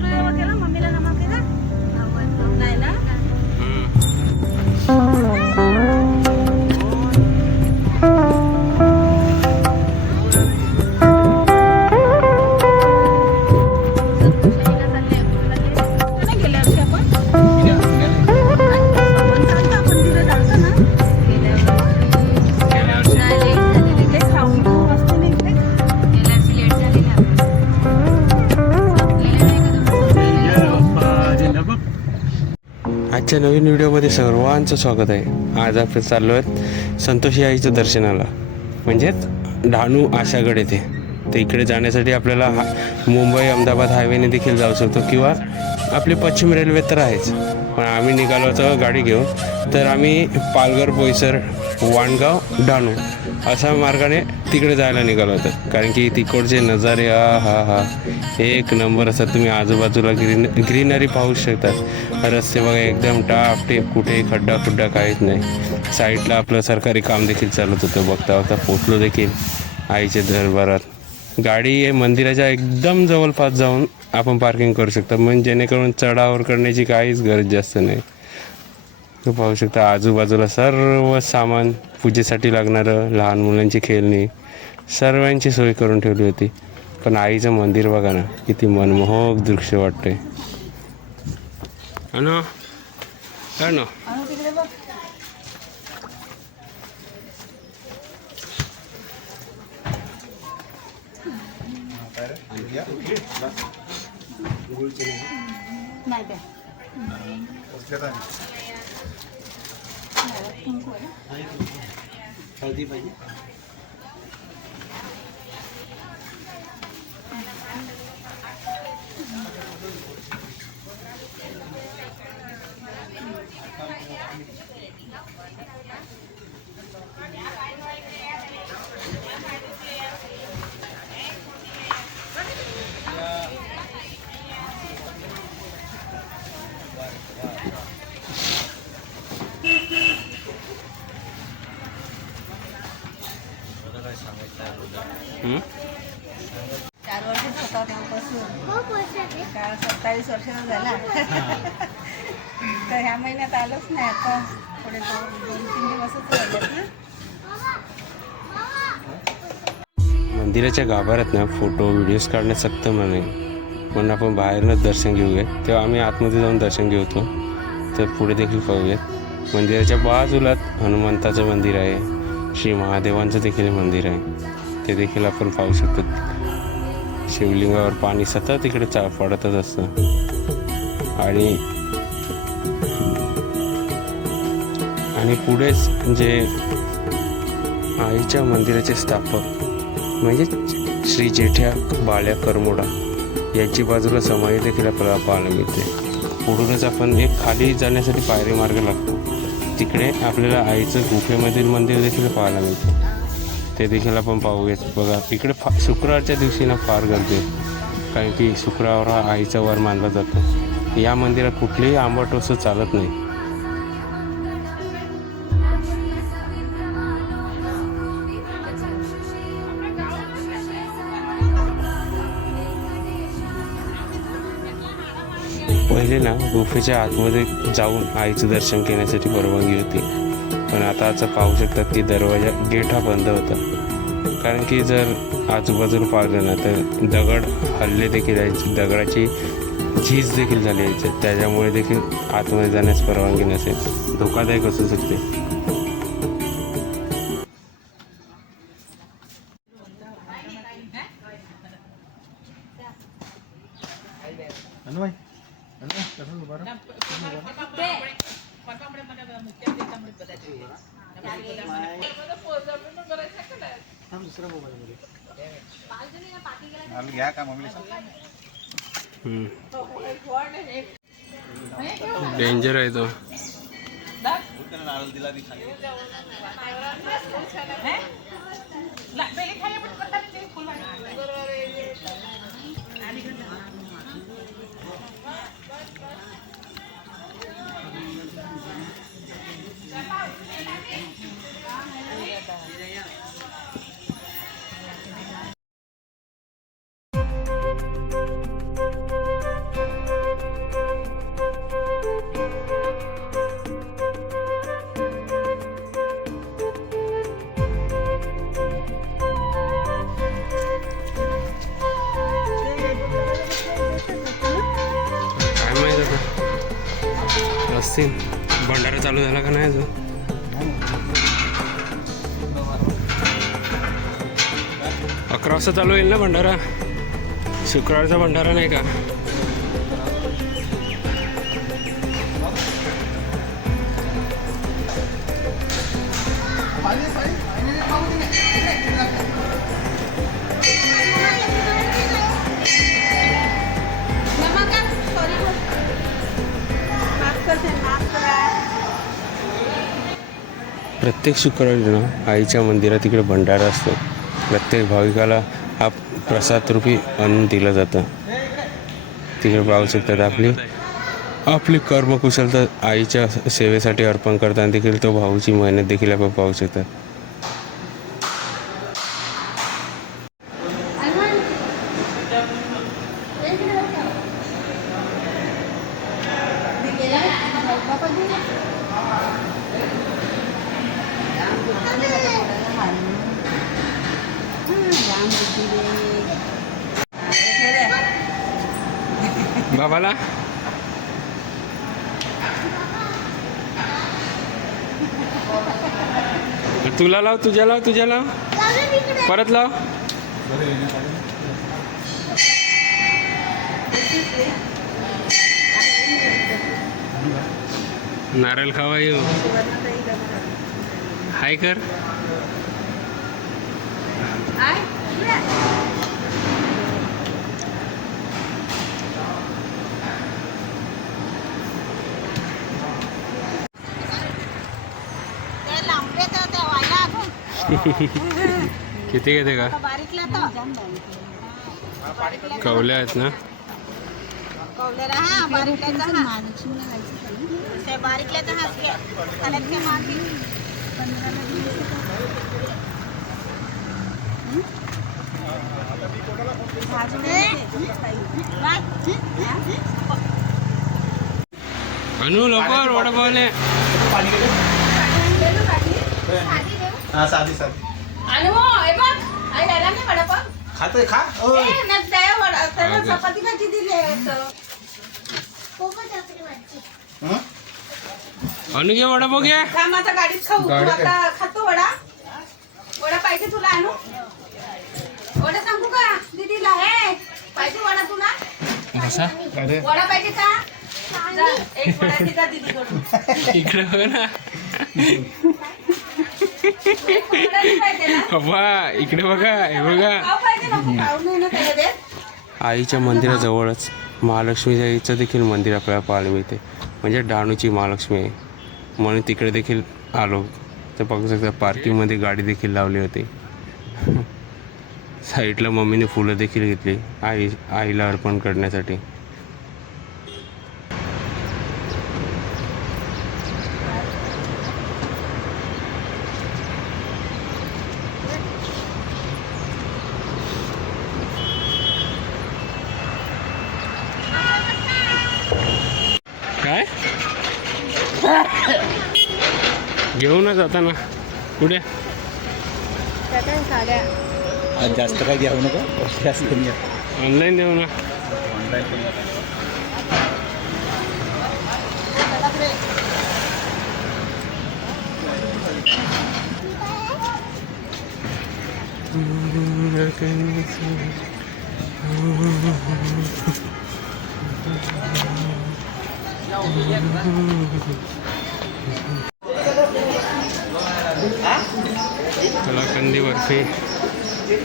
मथुरेवर गेला मम्मीला नमक आजच्या नवीन व्हिडिओमध्ये सर्वांचं स्वागत आहे. आज आपण चाललो आहेत संतोषी आईचं दर्शनाला. म्हणजेच डहाणू आशागड येथे. तर इकडे जाण्यासाठी आपल्याला हा मुंबई अहमदाबाद हायवेने देखील जाऊ शकतो किंवा आपली पश्चिम रेल्वे तर आहेच. पण आम्ही निघालो होतो गाडी घेऊन. तर आम्ही पालघर बोईसर वाणगाव डहाणू अशा मार्गाने तिकडे जायला निघालो होतं. कारण की तिकडचे नजारे आ हा हा एक नंबर असतात. तुम्ही आजूबाजूला ग्रीन ग्रीनरी पाहू शकतात. रस्ते बघा एकदम टाप टेप कुठे खड्डा खुड्डा काहीच नाही. साईडला आपलं सरकारी काम देखील चालत होतं. बघता बघता पोचलो देखील आईच्या दरबारात. गाडी हे मंदिराच्या एकदम जवळपास जाऊन आपण पार्किंग करू शकतो. म्हणजे जेणेकरून चढावर करण्याची काहीच गरज जास्त नाही. तू पाहू शकता आजूबाजूला सर्व सामान पूजेसाठी लागणारं लहान मुलांची खेळणी सर्वांची सोय करून ठेवली होती. पण आईचं मंदिर बघा ना किती मनमोहक दृश्य वाटतंय. अनो अनो. नाही हळदी पाहिजे. चार वर्ष होता तेव्हापासून. चार सत्तावीस वर्षाचा झाला. तर ह्या महिन्यात आलोच नाही आता. थोडे दोन दोन तीन दिवसच राहिलेत ना. मंदिराच्या गाभाऱ्यात ना फोटो व्हिडिओज काढण्यात सक्त म्हणे. म्हणून आपण बाहेरनंच दर्शन घेऊया. तेव्हा आम्ही आतमध्ये जाऊन दर्शन घेतो तर पुढे देखील पाहूयात. मंदिराच्या बाजूलाच हनुमंताचं मंदिर आहे. श्री महादेवांचं देखील मंदिर आहे. ते देखील आपण पाहू शकतो. शिवलिंगावर पाणी सतत इकडे चा पडतच असतं. आणि आणि पुढेच म्हणजे आईच्या मंदिराचे स्थापक म्हणजे श्री जेठ्या बाळ्या करमोडा यांची बाजूला समाधी देखील आपल्याला पाहायला मिळते. पुढूनच आपण एक खाली जाण्यासाठी पायरी मार्ग लागतो. तिकडे आपल्याला आईचं गुफेमधील मंदिर देखील पाहायला मिळते. ते देखील आपण पाहूयात बघा इकडे फा शुक्रवारच्या दिवशी ना फार गर्दी आहे. कारण की शुक्रवार हा आईचा वार मानला जातो. या मंदिरात कुठलीही आंबट वस्तू चालत नाही. पहिले ना गुफेच्या आतमध्ये जाऊन आईचं दर्शन घेण्यासाठी परवानगी होती. पण आता असं पाहू शकतात की दरवाजा गेट हा बंद होता. कारण की जर आजूबाजूला पाहिलं ना तर दगड हल्ले देखील यायचे दगडाची झीज देखील झाली यायची त्याच्यामुळे देखील आतमध्ये जाण्यास परवानगी नसेल. धोकादायक असू शकते. घ्या का डेंजर आहे तो दिला सीन भंडारा चालू झाला का नाही अजून? अकरा वाजता चालू होईल ना भंडारा? शुक्रवारचा भंडारा नाही का? प्रत्येक शुक्रवारी ना आईच्या मंदिरात तिकडे भंडारा असतो. प्रत्येक भाविकाला हा प्रसादरूपी अन्न दिलं जातं. तिकडे पाहू शकतात आपली आपली कर्मकुशलता आईच्या सेवेसाठी अर्पण करताना देखील तो भाऊची मेहनत देखील आपण पाहू शकतात. बाबाला? तुला लाव तुझ्या लाव तुझ्या लाव. परत लाव. नारळ खावा येऊ. हाय कर. किती घेते का? बारीकला तर. कवल्या आहेत ना? कवलेला हा बारीकल्याचा हा ते बारीकल्याचा हा घे. खाण्यात घे मागे. भाजून घे. अनु लवकर वडापावले. हा साधी साधी? खातोय खा. ओय वडा-. हं? अनु घे वडापाव घे. थांब आता गाडीत खाऊ. तू आता खातो वडा. वडा पाहिजे तुला आणू वडा सांगू का दीदीला हे पाहिजे वडा तुला बसा अरे. वडा पाहिजे का जा, एक वडा तिचा दीदीकडून इकडे बघ ना. वडा नाही पाहिजे ना? बाबा इकडे बघा हे बघा. पाव पाहिजे ना पाव नाही ना त्याला देत आईच्या मंदिराजवळच महालक्ष्मीच्या आईचं देखील मंदिर आपल्याला पाहायला मिळते. म्हणजे डहाणूची महालक्ष्मी आहे. म्हणून तिकडे देखील आलो. तर बघू शकता पार्किंगमध्ये गाडी देखील लावली होती. साईडला मम्मीने फुलं देखील घेतली. आई आईला अर्पण करण्यासाठी. काय? घेऊनच आता ना कुठे आज जास्त काही घ्यावं नको जास्त कमी घ्या. ऑनलाईन देऊ ना ऑनलाईन पण घ्या. कलाकंदी बर्फी श्री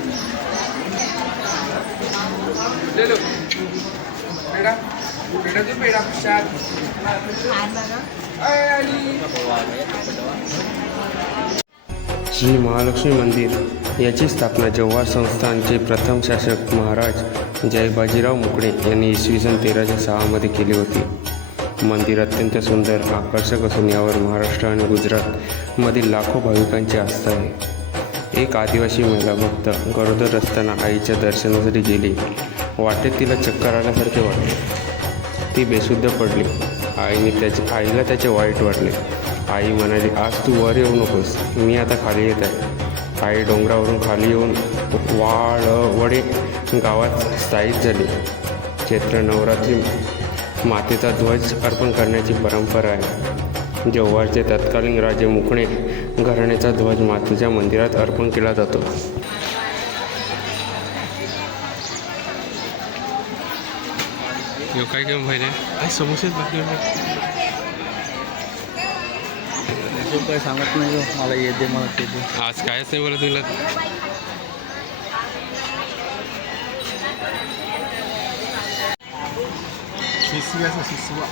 महालक्ष्मी मंदिर याची स्थापना जव्हार संस्थानचे प्रथम शासक महाराज जय बाजीराव मुकडे यांनी इसवी सन तेराशे सहामध्ये केली होती. मंदिर अत्यंत सुंदर आकर्षक असून यावर महाराष्ट्र आणि गुजरातमधील लाखो भाविकांची आस्था आहे. एक आदिवासी महिला भक्त गरोदर असताना आईच्या दर्शनासाठी गेली. वाटेत तिला चक्कर आल्यासारखे वाटले. ती बेशुद्ध पडली. आईने त्याचे आईला त्याचे वाईट वाटले. आई म्हणाली आज तू वर येऊ नकोस. मी आता खाली येत आहे. आई डोंगरावरून खाली येऊन वाळवडे गावात स्थायिक झाली. चैत्र नवरात्री मातेचा ध्वज अर्पण करण्याची परंपरा आहे. जव्हारचे तत्कालीन राजे मुकणे घराण्याचा ध्वज मातेच्या मंदिरात अर्पण केला जातो. यो काय घेऊन पाहिजे काय समोसेच काही सांगत नाही. मला ये दे मला ते आज कायच नाही बोलत तुला.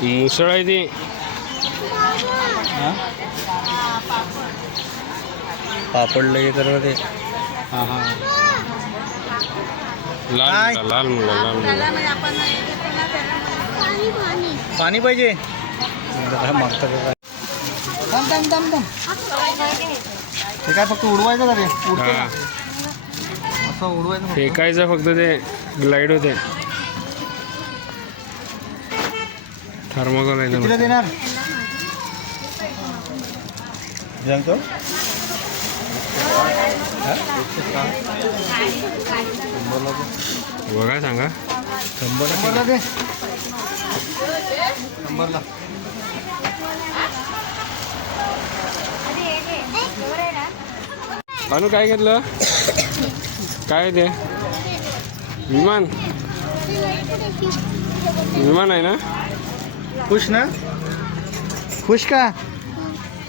मुसळ आहे ती. हां? पापड लगे करत ते. हां हां. लाल मुला लाल मुला लाल मुला. त्याला म्हणजे त्याला पाणी पाहिजे. काय मागतं का काय दम दम दम दम. ते काय फक्त उडवायचं का ते? उडतं. हा. का? असं उडवायचं फक्त. फेकायचं फक्त ते ग्लाईड होते. थर्मोकॉल आहे कितीला. देणार? बघा सांगा. शंभरला दे शंभरला. अनु काय घेतलं? काय ते? विमान. विमान आहे ना? खुश ना? खुश का?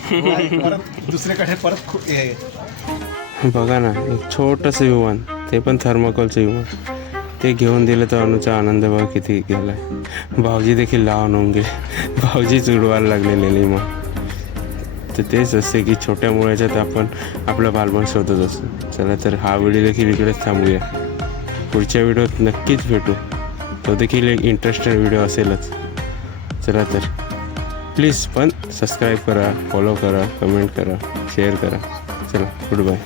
परत दुसरीकडे परत खु- हे बघा ना एक छोटंसं विमान ते पण थर्माकोलचं विमान. ते घेऊन दिलं तर अनुचा आनंद बघा किती गेला भाऊजी देखील लावून होऊन गेले. भाऊजीच उडवायला लागलेले विमान तर तेच असते की छोट्या मुळाच्यात आपण आपलं बालपण शोधत असतो चला तर हा व्हिडिओ देखील इकडेच थांबूया. पुढच्या व्हिडिओत नक्कीच भेटू. तो देखील एक इंटरेस्टेड व्हिडिओ असेलच. चला तर. प्लीज पण सबस्क्राईब करा फॉलो करा कमेंट करा शेअर करा. चला गुड बाय